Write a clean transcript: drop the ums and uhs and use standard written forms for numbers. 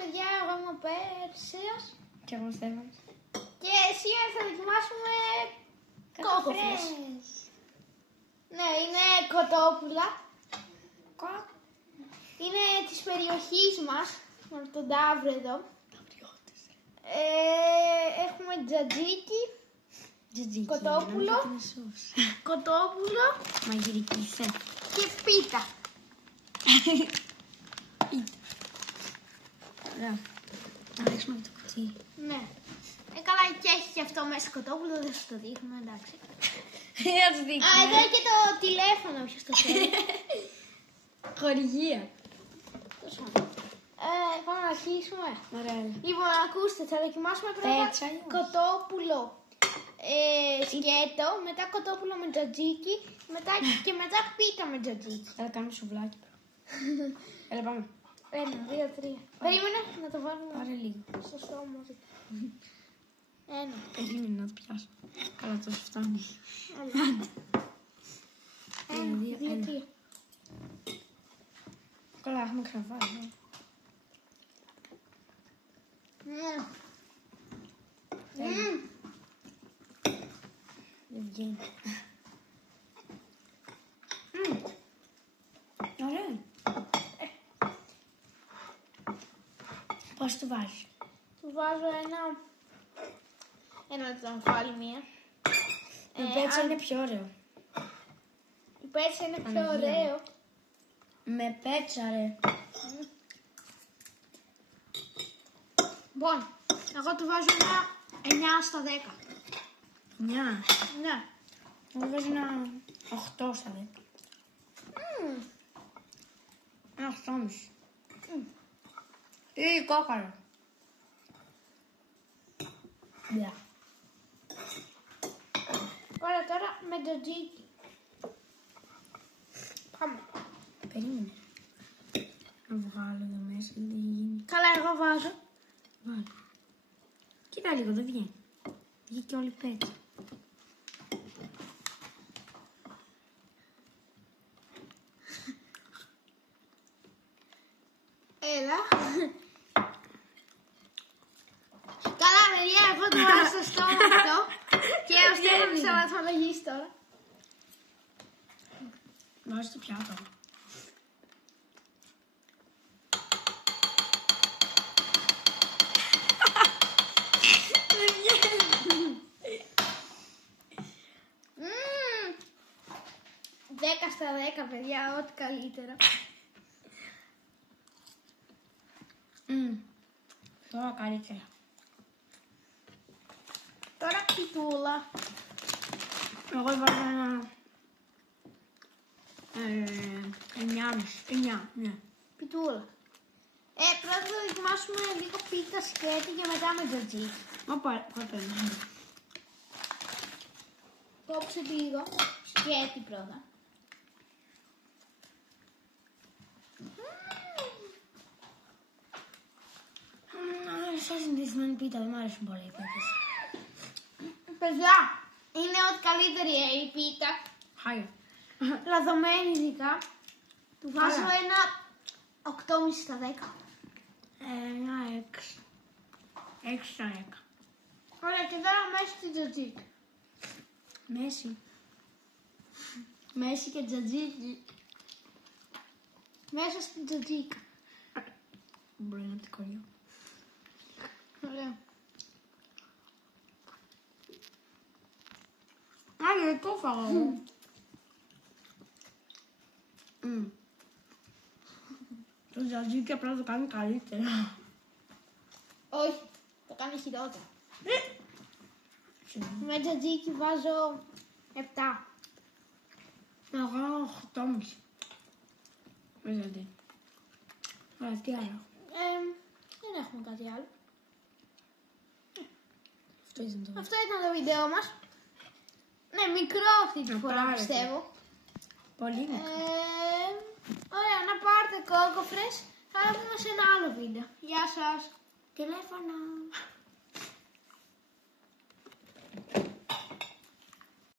παιδιά, εγώ είμαι ο Πέρσεος. Και εγώ Στέφανος. Και σήμερα θα δοκιμάσουμε κόκοφρες. Ναι, είναι κοτόπουλα. Είναι της περιοχής μας, από τον Ταύρο εδώ. Έχουμε τζατζίκι, κοτόπουλο, μαγειρική σεφ. και πίτα. Ωραία. Να ρίξουμε και το κουτί. Ναι. Καλά, και έχει και αυτό μέσα κοτόπουλο, δεν σου το δείχνουμε, εντάξει. Να του δείξουμε. Α, εδώ είναι και το τηλέφωνο, ποιος το θέλει. Χορηγία. Πάμε να αρχίσουμε. Ωραία. Λοιπόν, ακούστε, θα δοκιμάσουμε πρώτα Πέτσα, κοτόπουλο σκέτο, μετά κοτόπουλο με τζατζίκι, και μετά πίτα με τζατζίκι. Θα κάνουμε σουβλάκι. Έλα πάμε. 1, 2, 3. Περίμενε να το βάλουμε Πάρε λίγο. στο στόμα. 1. Περίμενε να το πιάσω. Καλά, τόσο φτάνει. 1, 2, 3. Καλά, έχουμε κραβάρει. Δεν βγαίνει. Ωραία. Πώς το βάζεις? Του βάζω ένα λεπτό να βάλει μία. Η πέτσα είναι πιο ωραίο. Η πέτσα είναι πιο Παναγία. ωραίο. Με πέτσα ρε. Λοιπόν, εγώ του βάζω ένα 9 στα 10. Μια. Ναι. Εγώ βάζω ένα 8 στα 10. Ένα 8,5. Ή κόκαλο. Ναι. Ωραία, τώρα με τζατζίκι. Πάμε. Περίμενε. Να βγάλω εδώ μέσα γιατί δεν γίνει. Καλά, εγώ βάζω. Βάλε. Κοίτα λίγο, δεν βγαίνει. Βγήκε όλη η πέτσα. Έλα. Καλά, παιδιά, εγώ το βάζω στο στόμα αυτό. Και ο Στέφανος θα βαθμολογήσει τώρα. Βάζω στο πιάτο. Μμμ. 10 στα 10, παιδιά, ό,τι καλύτερο. Τώρα καλύτερα. Τώρα πιτούλα. Εγώ βάζω ένα 9,5. Ναι. Πιτούλα. Πρώτα θα δοκιμάσουμε λίγο πίτα σκέτη και μετά με τζατζίκι. Όπα, κοπέλα. Κόψε λίγο σκέτη πρώτα. Σαν συνηθισμένη πίτα, δεν μου αρέσουν πολύ οι πίτες. Παιδιά, είναι ό,τι καλύτερη η πίτα. Χάλια. Λαδωμένη ειδικά. Του βάζω Καλά. ένα 8,5 στα 10. Ένα 6. 6 στα 10. Ωραία, και τώρα μέσα στην τζατζίκι. Μέση. Μέση και τζατζίκι. Μέσα στην τζατζίκα. Μπορεί να την κολλιώ. Ωραία. Άγιο, το φάγω. Το τζατζίκι απλά το κάνει καλύτερα. Όχι, το κάνει χειρότερα. Με τζατζίκι βάζω 7. Εγώ 8,5. Δηλαδή. Ωραία, τι άλλο. Δεν έχουμε κάτι άλλο. Αυτό ήταν το. Αυτό ήταν το βίντεο μας. Ναι, μικρό αυτή τη φορά πάρετε. πιστεύω. Πολύ μικρό. Ωραία, να πάρετε κόκοφρες. Θα τα πούμε σε ένα άλλο βίντεο. Γεια σας. Τηλέφωνο.